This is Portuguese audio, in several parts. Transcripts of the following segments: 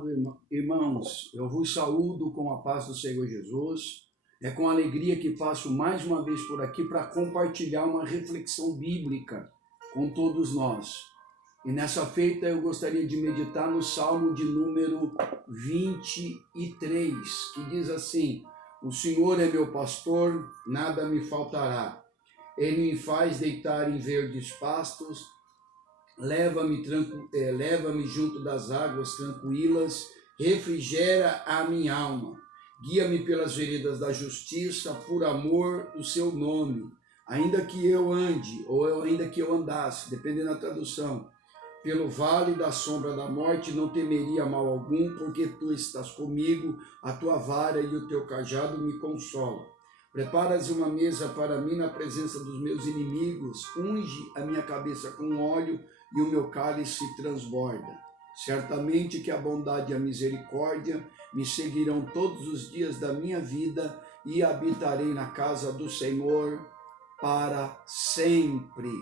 Amado irmãos, eu vos saúdo com a paz do Senhor Jesus. É com alegria que passo mais uma vez por aqui para compartilhar uma reflexão bíblica com todos nós. E nessa feita eu gostaria de meditar no Salmo de número 23, que diz assim: o Senhor é meu pastor, nada me faltará. Ele me faz deitar em verdes pastos, leva-me junto das águas tranquilas, refrigera a minha alma. Guia-me pelas veredas da justiça, por amor do seu nome. Ainda que eu ande, ou ainda que eu andasse, dependendo da tradução, pelo vale da sombra da morte, não temeria mal algum, porque tu estás comigo, a tua vara e o teu cajado me consolam. Preparas uma mesa para mim na presença dos meus inimigos, unge a minha cabeça com óleo e o meu cálice transborda. Certamente que a bondade e a misericórdia me seguirão todos os dias da minha vida e habitarei na casa do Senhor para sempre.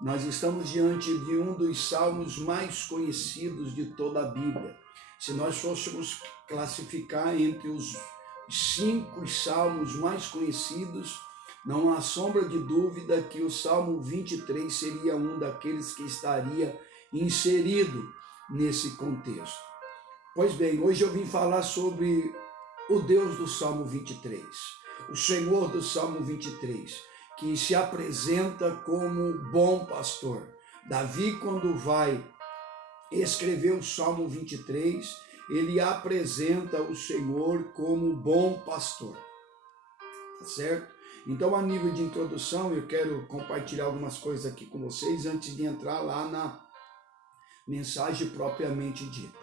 Nós estamos diante de um dos salmos mais conhecidos de toda a Bíblia. Se nós fôssemos classificar entre os 5 salmos mais conhecidos, não há sombra de dúvida que o Salmo 23 seria um daqueles que estaria inserido nesse contexto. Pois bem, hoje eu vim falar sobre o Deus do Salmo 23, o Senhor do Salmo 23, que se apresenta como bom pastor. Davi, quando vai escrever o Salmo 23, ele apresenta o Senhor como bom pastor, tá certo? Então, a nível de introdução, eu quero compartilhar algumas coisas aqui com vocês antes de entrar lá na mensagem propriamente dita.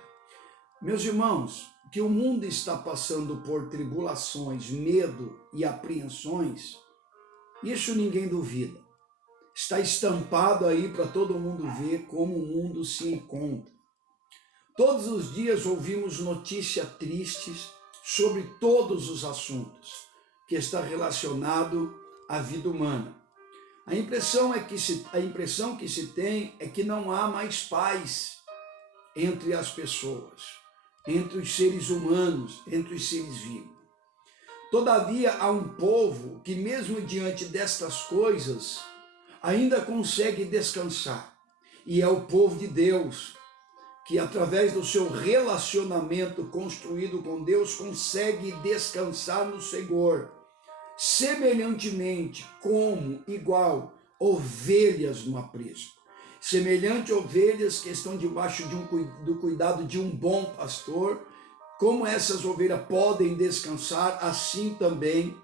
Meus irmãos, que o mundo está passando por tribulações, medo e apreensões, isso ninguém duvida. Está estampado aí para todo mundo ver como o mundo se encontra. Todos os dias ouvimos notícias tristes sobre todos os assuntos que está relacionado à vida humana. A impressão que se tem é que não há mais paz entre as pessoas, entre os seres humanos, entre os seres vivos. Todavia, há um povo que, mesmo diante destas coisas, ainda consegue descansar. E é o povo de Deus, que através do seu relacionamento construído com Deus, consegue descansar no Senhor. Semelhantemente, como igual ovelhas no aprisco. Semelhante ovelhas que estão debaixo do cuidado de um bom pastor, como essas ovelhas podem descansar, assim também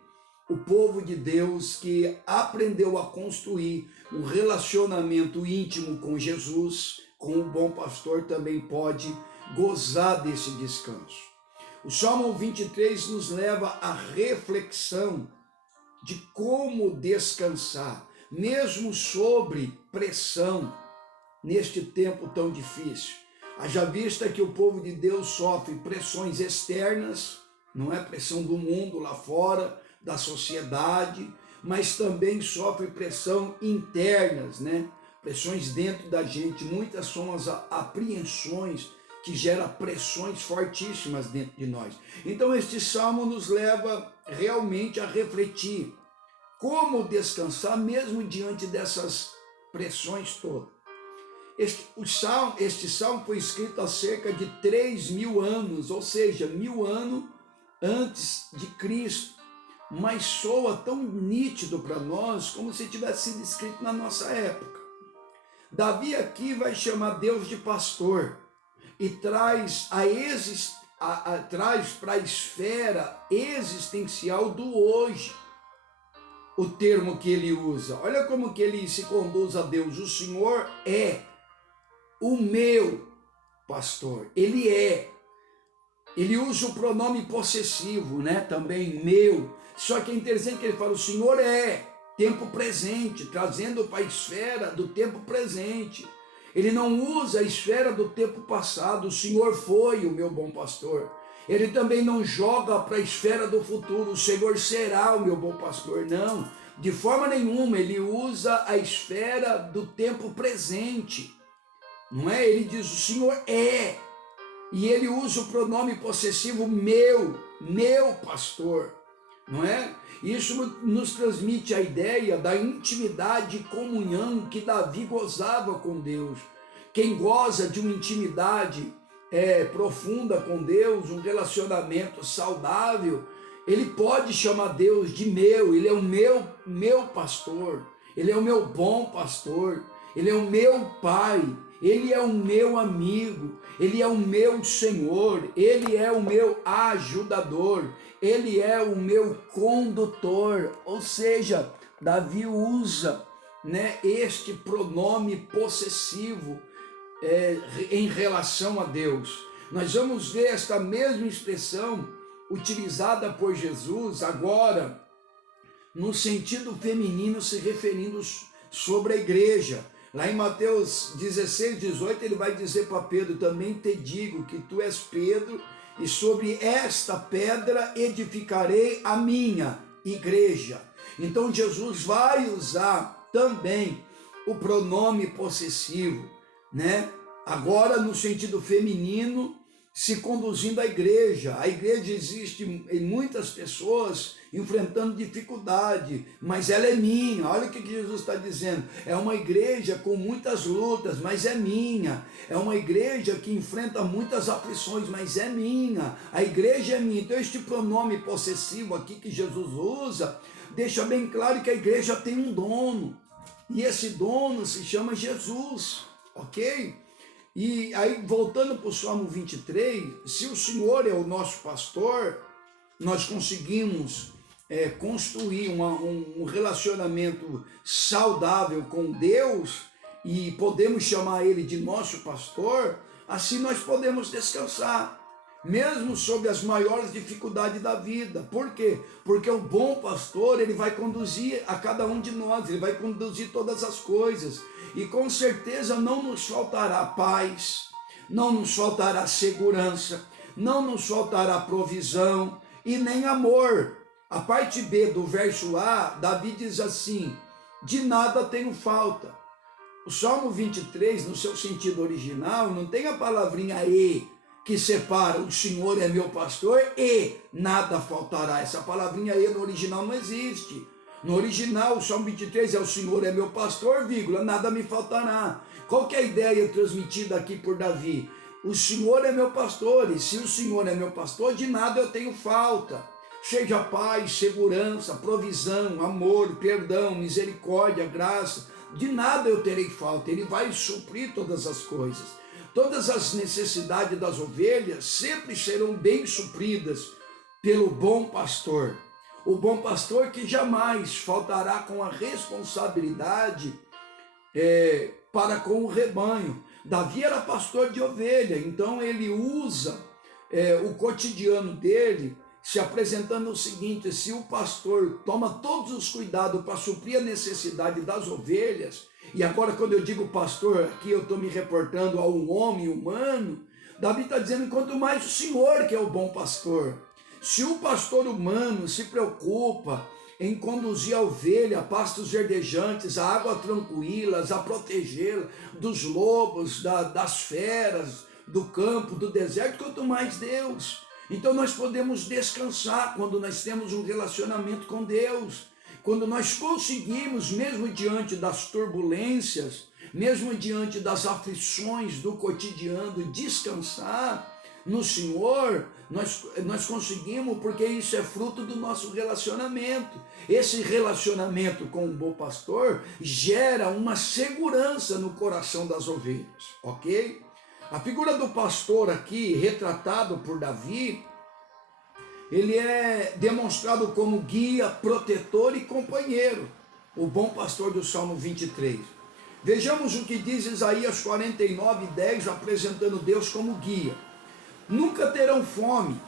o povo de Deus que aprendeu a construir um relacionamento íntimo com Jesus, com o bom pastor, também pode gozar desse descanso. O Salmo 23 nos leva à reflexão de como descansar, mesmo sobre pressão, neste tempo tão difícil. Haja vista que o povo de Deus sofre pressões externas, não é pressão do mundo lá fora, da sociedade, mas também sofre pressão internas, né? Pressões dentro da gente. Muitas são as apreensões que geram pressões fortíssimas dentro de nós. Então este salmo nos leva realmente a refletir como descansar mesmo diante dessas pressões todas. Este salmo foi escrito há cerca de 3.000 anos, ou seja, 1.000 anos antes de Cristo, mas soa tão nítido para nós como se tivesse sido escrito na nossa época. Davi aqui vai chamar Deus de pastor e traz para a esfera existencial do hoje o termo que ele usa. Olha como que ele se conduz a Deus. O Senhor é o meu pastor. Ele usa o pronome possessivo, né? Também meu. Só que é interessante que ele fala, o Senhor é tempo presente, trazendo para a esfera do tempo presente. Ele não usa a esfera do tempo passado. O Senhor foi o meu bom pastor. Ele também não joga para a esfera do futuro. O Senhor será o meu bom pastor. Não, de forma nenhuma. Ele usa a esfera do tempo presente. Não é? Ele diz, o Senhor é. E ele usa o pronome possessivo meu pastor, não é? Isso nos transmite a ideia da intimidade e comunhão que Davi gozava com Deus. Quem goza de uma intimidade profunda com Deus, um relacionamento saudável, ele pode chamar Deus de meu. Ele é o meu pastor, ele é o meu bom pastor, ele é o meu pai, ele é o meu amigo, ele é o meu Senhor, ele é o meu ajudador, ele é o meu condutor. Ou seja, Davi usa, né, este pronome possessivo em relação a Deus. Nós vamos ver esta mesma expressão utilizada por Jesus agora no sentido feminino, se referindo sobre a igreja. Lá em Mateus 16, 18, ele vai dizer para Pedro: também te digo que tu és Pedro, e sobre esta pedra edificarei a minha igreja. Então Jesus vai usar também o pronome possessivo, né? Agora no sentido feminino, se conduzindo à igreja. A igreja existe em muitas pessoas enfrentando dificuldade, mas ela é minha. Olha o que Jesus está dizendo: é uma igreja com muitas lutas, mas é minha. É uma igreja que enfrenta muitas aflições, mas é minha. A igreja é minha. Então este pronome possessivo aqui que Jesus usa deixa bem claro que a igreja tem um dono, e esse dono se chama Jesus, ok? E aí, voltando para o Salmo 23, se o Senhor é o nosso pastor, nós conseguimos construir um relacionamento saudável com Deus e podemos chamar Ele de nosso pastor. Assim nós podemos descansar, mesmo sob as maiores dificuldades da vida. Por quê? Porque o bom pastor, ele vai conduzir a cada um de nós, ele vai conduzir todas as coisas, e com certeza não nos faltará paz, não nos faltará segurança, não nos faltará provisão e nem amor. A parte B do verso A, Davi diz assim: de nada tenho falta. O Salmo 23, no seu sentido original, não tem a palavrinha e, que separa o Senhor é meu pastor e nada faltará. Essa palavrinha e no original não existe. No original, o Salmo 23 é o Senhor é meu pastor, vírgula, nada me faltará. Qual que é a ideia transmitida aqui por Davi? O Senhor é meu pastor, e se o Senhor é meu pastor, de nada eu tenho falta. Seja paz, segurança, provisão, amor, perdão, misericórdia, graça, de nada eu terei falta. Ele vai suprir todas as coisas. Todas as necessidades das ovelhas sempre serão bem supridas pelo bom pastor. O bom pastor que jamais faltará com a responsabilidade para com o rebanho. Davi era pastor de ovelha, então ele usa o cotidiano dele se apresentando o seguinte: se o pastor toma todos os cuidados para suprir a necessidade das ovelhas, e agora quando eu digo pastor, aqui eu estou me reportando a um homem humano, Davi está dizendo: quanto mais o Senhor que é o bom pastor. Se o pastor humano se preocupa em conduzir a ovelha a pastos verdejantes, a água tranquilas, a protegê-la dos lobos, das feras, do campo, do deserto, quanto mais Deus. Então nós podemos descansar quando nós temos um relacionamento com Deus, quando nós conseguimos, mesmo diante das turbulências, mesmo diante das aflições do cotidiano, descansar no Senhor. Nós conseguimos, porque isso é fruto do nosso relacionamento. Esse relacionamento com o bom pastor gera uma segurança no coração das ovelhas, ok? A figura do pastor aqui, retratado por Davi, ele é demonstrado como guia, protetor e companheiro, o bom pastor do Salmo 23. Vejamos o que diz Isaías 49, 10, apresentando Deus como guia. Nunca terão fome,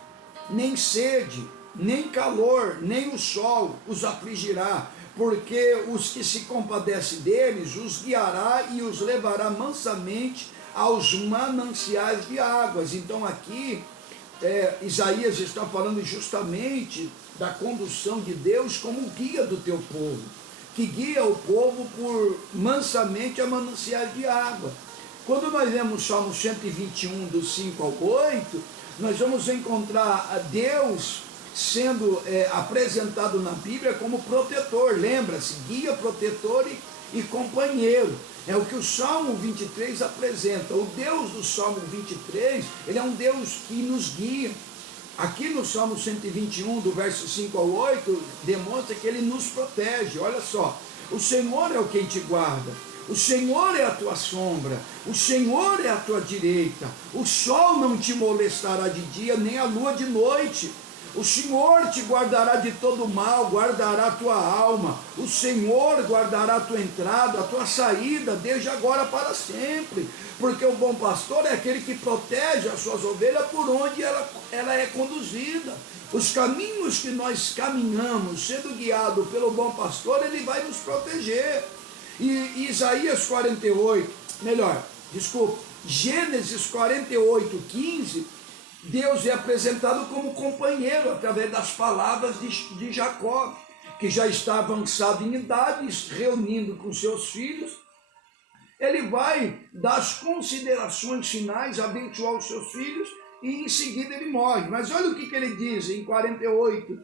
nem sede, nem calor, nem o sol os afligirá, porque os que se compadecem deles os guiará e os levará mansamente aos mananciais de águas. Então aqui Isaías está falando justamente da condução de Deus como guia do teu povo, que guia o povo por mansamente a mananciais de água. Quando nós lemos o Salmo 121, do 5 ao 8, nós vamos encontrar a Deus sendo apresentado na Bíblia como protetor. Lembra-se, guia, protetor e companheiro. É o que o Salmo 23 apresenta. O Deus do Salmo 23, ele é um Deus que nos guia. Aqui no Salmo 121, do verso 5 ao 8, demonstra que ele nos protege. Olha só, o Senhor é o quem te guarda, o Senhor é a tua sombra, o Senhor é a tua direita, o sol não te molestará de dia, nem a lua de noite. O Senhor te guardará de todo mal, guardará a tua alma. O Senhor guardará a tua entrada, a tua saída, desde agora para sempre. Porque o bom pastor é aquele que protege as suas ovelhas por onde ela é conduzida. Os caminhos que nós caminhamos, sendo guiado pelo bom pastor, ele vai nos proteger. E Gênesis 48, 15, Deus é apresentado como companheiro através das palavras de Jacó, que já está avançado em idades, reunindo com seus filhos. Ele vai dar as considerações finais, abençoar os seus filhos, e em seguida ele morre. Mas olha o que ele diz em 48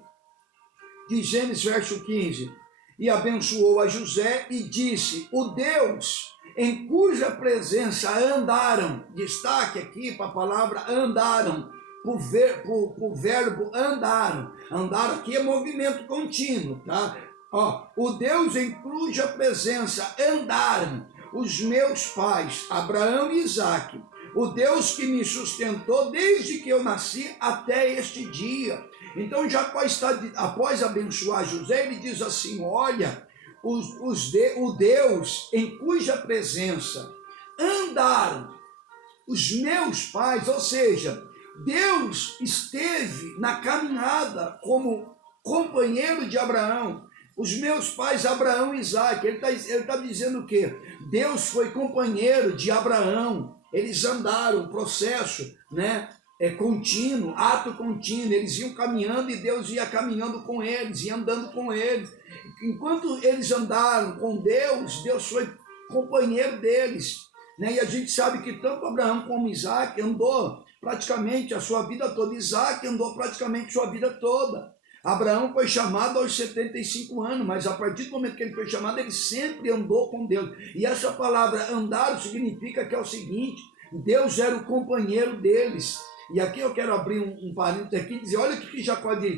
de Gênesis, verso 15. E abençoou a José e disse: o Deus em cuja presença andaram, destaque aqui para a palavra andaram, o verbo andaram. Andar aqui é movimento contínuo, tá? O Deus em cuja presença andaram os meus pais, Abraão e Isaque, o Deus que me sustentou desde que eu nasci até este dia. Então Jacó após abençoar José, ele diz assim: olha, o Deus em cuja presença andaram os meus pais, ou seja, Deus esteve na caminhada como companheiro de Abraão. Os meus pais, Abraão e Isaque, ele está dizendo o quê? Deus foi companheiro de Abraão, eles andaram, processo, né? Contínuo, ato contínuo, eles iam caminhando e Deus ia caminhando com eles, ia andando com eles. Enquanto eles andaram com Deus, Deus foi companheiro deles, né? E a gente sabe que tanto Abraão como Isaque andou praticamente a sua vida toda, Isaque andou praticamente sua vida toda. Abraão foi chamado aos 75 anos, mas a partir do momento que ele foi chamado, ele sempre andou com Deus. E essa palavra andar significa que é o seguinte: Deus era o companheiro deles. E aqui eu quero abrir um parênteses aqui e dizer, olha o que Jacó diz: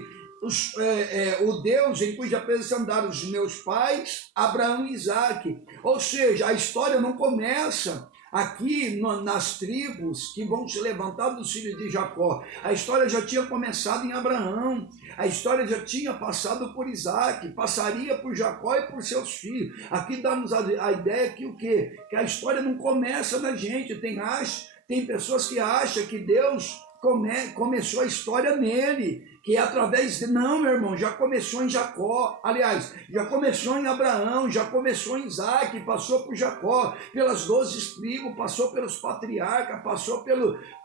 o Deus em cuja presença andaram os meus pais, Abraão e Isaque. Ou seja, a história não começa aqui nas tribos que vão se levantar dos filhos de Jacó. A história já tinha começado em Abraão, a história já tinha passado por Isaque, passaria por Jacó e por seus filhos. Aqui damos a ideia que o quê? Que a história não começa na gente. Tem pessoas que acham que Deus começou a história nele, que é através de... Não, meu irmão, já começou em Jacó, aliás, já começou em Abraão, já começou em Isaque, passou por Jacó, pelas 12 tribos, passou pelos patriarcas, passou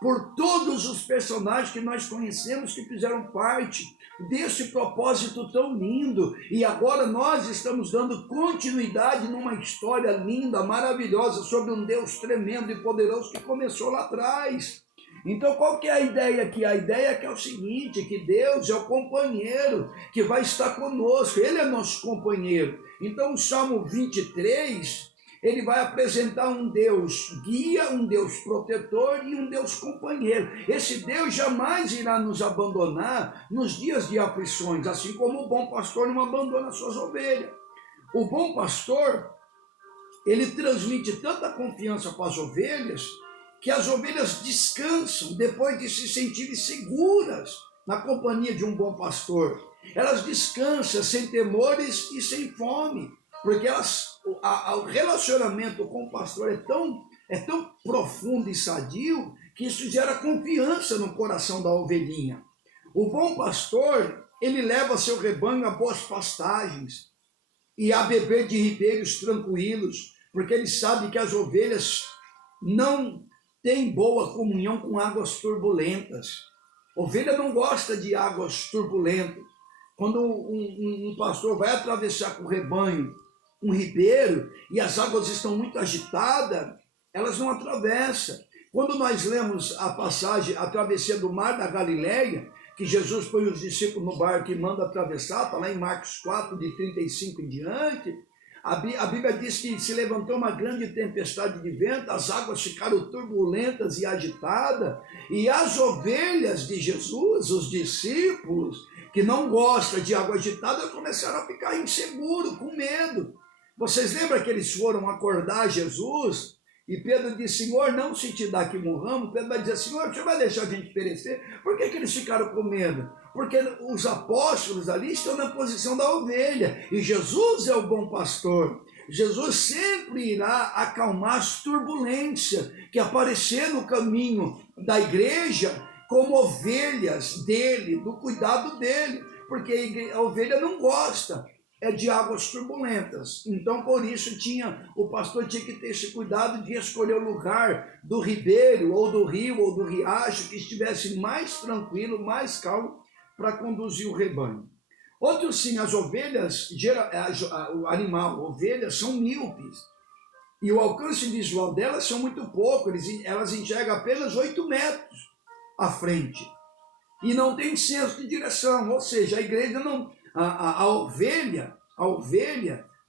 por todos os personagens que nós conhecemos, que fizeram parte desse propósito tão lindo. E agora nós estamos dando continuidade numa história linda, maravilhosa, sobre um Deus tremendo e poderoso que começou lá atrás. Então qual que é a ideia aqui? A ideia é que é o seguinte, que Deus é o companheiro que vai estar conosco, Ele é nosso companheiro. Então o Salmo 23, ele vai apresentar um Deus guia, um Deus protetor e um Deus companheiro. Esse Deus jamais irá nos abandonar nos dias de aflições, assim como o bom pastor não abandona suas ovelhas. O bom pastor, ele transmite tanta confiança para as ovelhas, que as ovelhas descansam depois de se sentirem seguras na companhia de um bom pastor. Elas descansam sem temores e sem fome, porque o relacionamento com o pastor é tão profundo e sadio, que isso gera confiança no coração da ovelhinha. O bom pastor, ele leva seu rebanho a boas pastagens e a beber de ribeiros tranquilos, porque ele sabe que as ovelhas não tem boa comunhão com águas turbulentas. Ovelha não gosta de águas turbulentas. Quando um pastor vai atravessar com o rebanho um ribeiro e as águas estão muito agitadas, elas não atravessam. Quando nós lemos a passagem, a travessia do mar da Galileia, que Jesus põe os discípulos no barco e manda atravessar, está lá em Marcos 4, de 35 em diante, a Bíblia diz que se levantou uma grande tempestade de vento, as águas ficaram turbulentas e agitadas, e as ovelhas de Jesus, os discípulos, que não gostam de água agitada, começaram a ficar inseguros, com medo. Vocês lembram que eles foram acordar Jesus? E Pedro disse, Senhor, não se te dá que morramos. Pedro vai dizer, Senhor, o Senhor vai deixar a gente perecer? Por que eles ficaram com medo? Porque os apóstolos ali estão na posição da ovelha. E Jesus é o bom pastor. Jesus sempre irá acalmar as turbulências que aparecer no caminho da igreja como ovelhas dele, do cuidado dele. Porque a ovelha não gosta de águas turbulentas. Então, por isso, o pastor tinha que ter esse cuidado de escolher o lugar do ribeiro, ou do rio, ou do riacho, que estivesse mais tranquilo, mais calmo, para conduzir o rebanho. Outro sim, as ovelhas, o animal, ovelhas, são míopes. E o alcance visual delas são muito pouco, elas enxergam apenas 8 metros à frente. E não tem senso de direção, ou seja, a igreja não... A ovelha,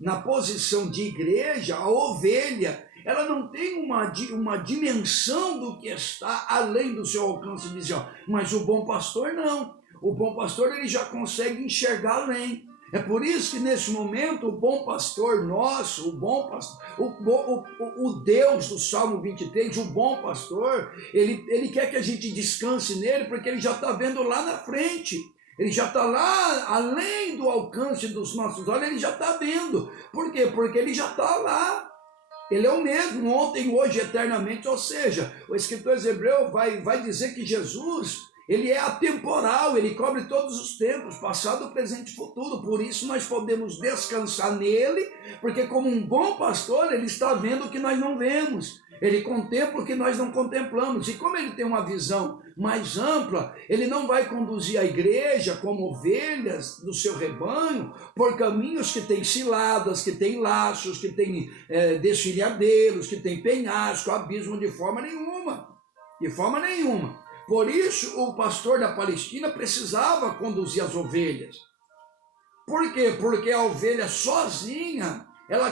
na posição de igreja, a ovelha, ela não tem uma dimensão do que está além do seu alcance visual. Mas o bom pastor não. O bom pastor ele já consegue enxergar além. É por isso que nesse momento o bom pastor nosso, o bom pastor, o Deus do Salmo 23, o bom pastor, ele quer que a gente descanse nele, porque ele já está vendo lá na frente. Ele já está lá, além do alcance dos nossos olhos, ele já está vendo. Por quê? Porque ele já está lá. Ele é o mesmo, ontem, hoje, eternamente. Ou seja, o escritor hebreu vai dizer que Jesus, ele é atemporal, ele cobre todos os tempos, passado, presente e futuro. Por isso nós podemos descansar nele, porque como um bom pastor, ele está vendo o que nós não vemos. Ele contempla o que nós não contemplamos. E como ele tem uma visão mais ampla, ele não vai conduzir a igreja como ovelhas do seu rebanho por caminhos que tem ciladas, que tem laços, que tem desfilhadeiros, que tem penhasco, abismo, de forma nenhuma. De forma nenhuma. Por isso o pastor da Palestina precisava conduzir as ovelhas. Por quê? Porque a ovelha sozinha, ela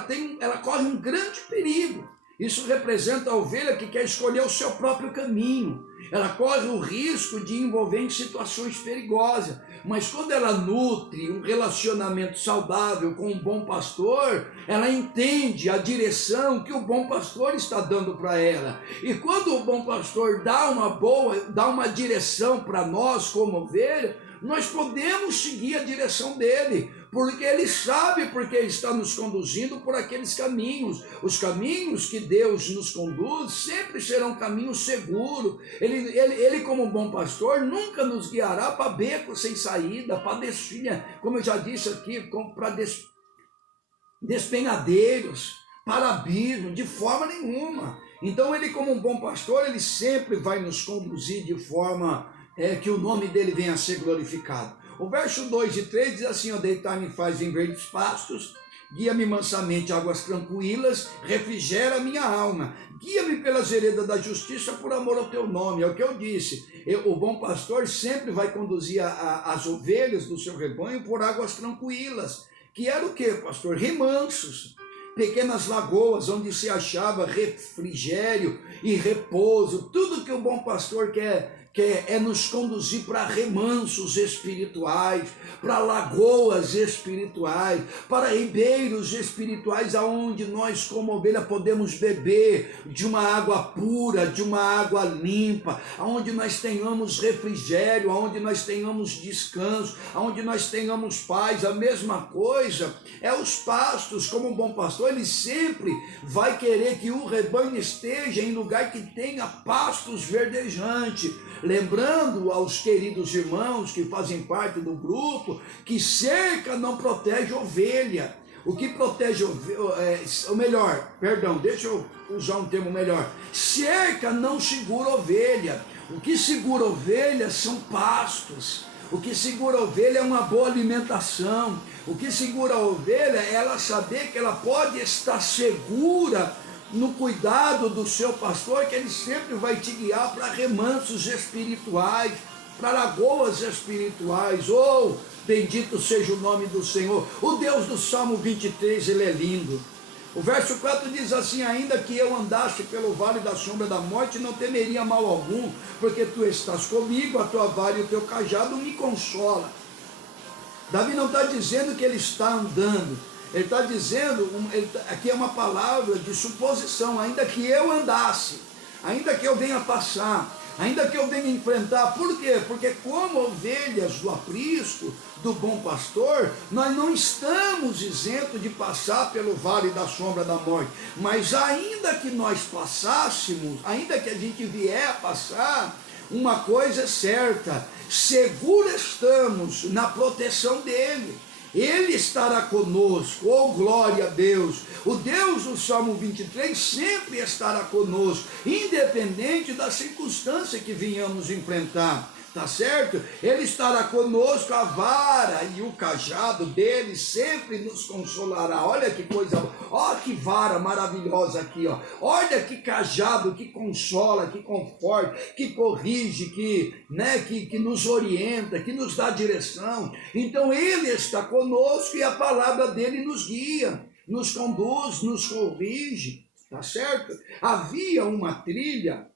corre um grande perigo. Isso representa a ovelha que quer escolher o seu próprio caminho. Ela corre o risco de envolver em situações perigosas. Mas quando ela nutre um relacionamento saudável com um bom pastor, ela entende a direção que o bom pastor está dando para ela. E quando o bom pastor dá uma direção para nós como ovelha, nós podemos seguir a direção dele, porque ele sabe porque ele está nos conduzindo por aqueles caminhos. Os caminhos que Deus nos conduz sempre serão caminhos seguros. Ele como bom pastor, nunca nos guiará para beco sem saída, para desfilha, como eu já disse aqui, para despenhadeiros, para abismo, de forma nenhuma. Então ele como um bom pastor, ele sempre vai nos conduzir de forma que o nome dele venha a ser glorificado. O verso 2 e 3 diz assim, deitar-me faz em verdes pastos, guia-me mansamente a águas tranquilas, refrigera a minha alma, guia-me pelas veredas da justiça por amor ao teu nome. É o que eu disse, o bom pastor sempre vai conduzir as ovelhas do seu rebanho por águas tranquilas, que era o que, pastor? Remansos, pequenas lagoas onde se achava refrigério e repouso. Tudo que o bom pastor quer é nos conduzir para remansos espirituais, para lagoas espirituais, para ribeiros espirituais, aonde nós como ovelha podemos beber de uma água pura, de uma água limpa, aonde nós tenhamos refrigério, aonde nós tenhamos descanso, aonde nós tenhamos paz. A mesma coisa é os pastos. Como um bom pastor, ele sempre vai querer que o rebanho esteja em lugar que tenha pastos verdejantes. Lembrando aos queridos irmãos que fazem parte do grupo, que cerca não protege ovelha. O que protege deixa eu usar um termo melhor. Cerca não segura ovelha. O que segura ovelha são pastos. O que segura a ovelha é uma boa alimentação. O que segura a ovelha é ela saber que ela pode estar segura no cuidado do seu pastor, que ele sempre vai te guiar para remansos espirituais, para lagoas espirituais. Oh, bendito seja o nome do Senhor. O Deus do Salmo 23, ele é lindo. O verso 4 diz assim: ainda que eu andasse pelo vale da sombra da morte, não temeria mal algum, porque tu estás comigo, a tua vara e o teu cajado me consola. Davi não está dizendo que ele está andando, ele está dizendo, aqui é uma palavra de suposição, ainda que eu andasse, ainda que eu venha passar, ainda que eu venha enfrentar. Por quê? Porque como ovelhas do aprisco, do bom pastor, nós não estamos isentos de passar pelo vale da sombra da morte, mas ainda que nós passássemos, ainda que a gente vier a passar, uma coisa é certa, seguro estamos na proteção dele. Ele estará conosco, oh glória a Deus. O Deus do Salmo 23 sempre estará conosco, independente da circunstância que venhamos enfrentar, tá certo? Ele estará conosco, a vara e o cajado dele sempre nos consolará. Olha que coisa, olha que vara maravilhosa aqui, ó. Olha que cajado que consola, que conforta, que corrige, que nos orienta, que nos dá direção. Então ele está conosco e a palavra dele nos guia, nos conduz, nos corrige, tá certo? Havia uma trilha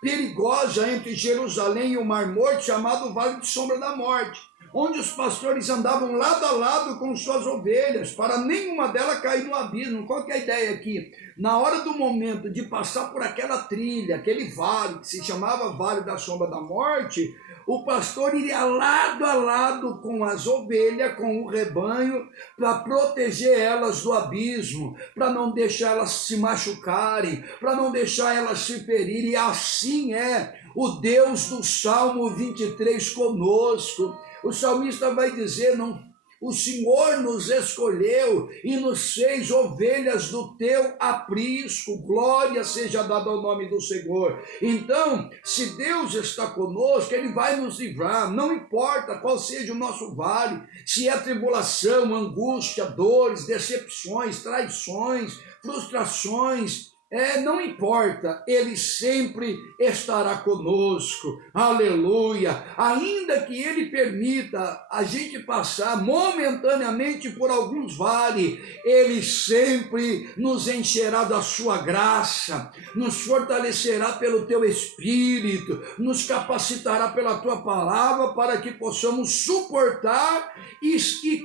perigosa entre Jerusalém e o Mar Morto, chamado Vale de Sombra da Morte, onde os pastores andavam lado a lado com suas ovelhas, para nenhuma delas cair no abismo. Qual que é a ideia aqui? Na hora do momento de passar por aquela trilha, aquele vale, que se chamava Vale da Sombra da Morte, o pastor iria lado a lado com as ovelhas, com o rebanho, para proteger elas do abismo, para não deixar elas se machucarem, para não deixar elas se ferirem. E assim é o Deus do Salmo 23 conosco. O salmista vai dizer: não, o Senhor nos escolheu e nos fez ovelhas do teu aprisco. Glória seja dada ao nome do Senhor. Então, se Deus está conosco, ele vai nos livrar, não importa qual seja o nosso vale, se é tribulação, angústia, dores, decepções, traições, frustrações, não importa, ele sempre estará conosco, aleluia. Ainda que ele permita a gente passar momentaneamente por alguns vales, ele sempre nos encherá da sua graça, nos fortalecerá pelo teu Espírito, nos capacitará pela tua palavra, para que possamos suportar e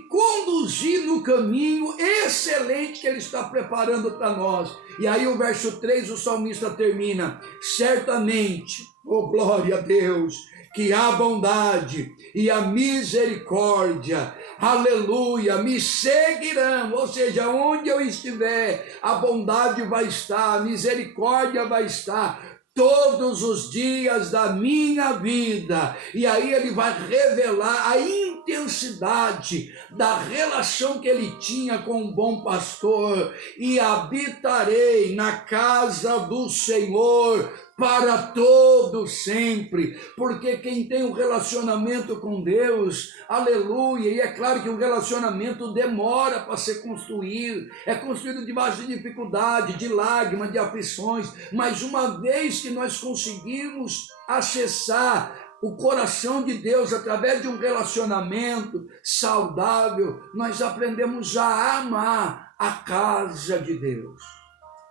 conduzir no caminho excelente que ele está preparando para nós. E aí o verso 3, o salmista termina: certamente, oh glória a Deus, que a bondade e a misericórdia, aleluia, me seguirão. Ou seja, onde eu estiver, a bondade vai estar, a misericórdia vai estar todos os dias da minha vida. E aí ele vai revelar a intensidade da relação que ele tinha com o bom pastor: e habitarei na casa do Senhor para todo sempre. Porque quem tem um relacionamento com Deus, aleluia, e é claro que um relacionamento demora para ser construído, é construído debaixo de dificuldade, de lágrimas, de aflições, mas uma vez que nós conseguimos acessar o coração de Deus através de um relacionamento saudável, nós aprendemos a amar a casa de Deus.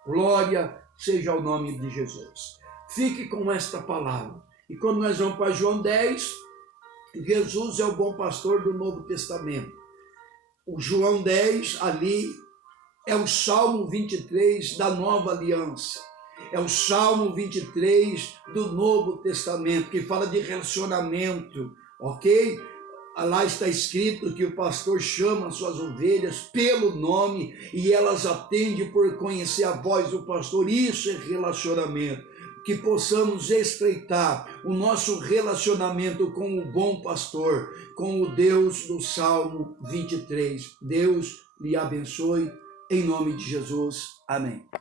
Glória seja o nome de Jesus. Fique com esta palavra. E quando nós vamos para João 10, Jesus é o bom pastor do Novo Testamento. O João 10 ali é o Salmo 23 da Nova Aliança. É o Salmo 23 do Novo Testamento, que fala de relacionamento, ok? Lá está escrito que o pastor chama as suas ovelhas pelo nome e elas atendem por conhecer a voz do pastor. Isso é relacionamento. Que possamos estreitar o nosso relacionamento com o bom pastor, com o Deus do Salmo 23. Deus lhe abençoe, em nome de Jesus. Amém.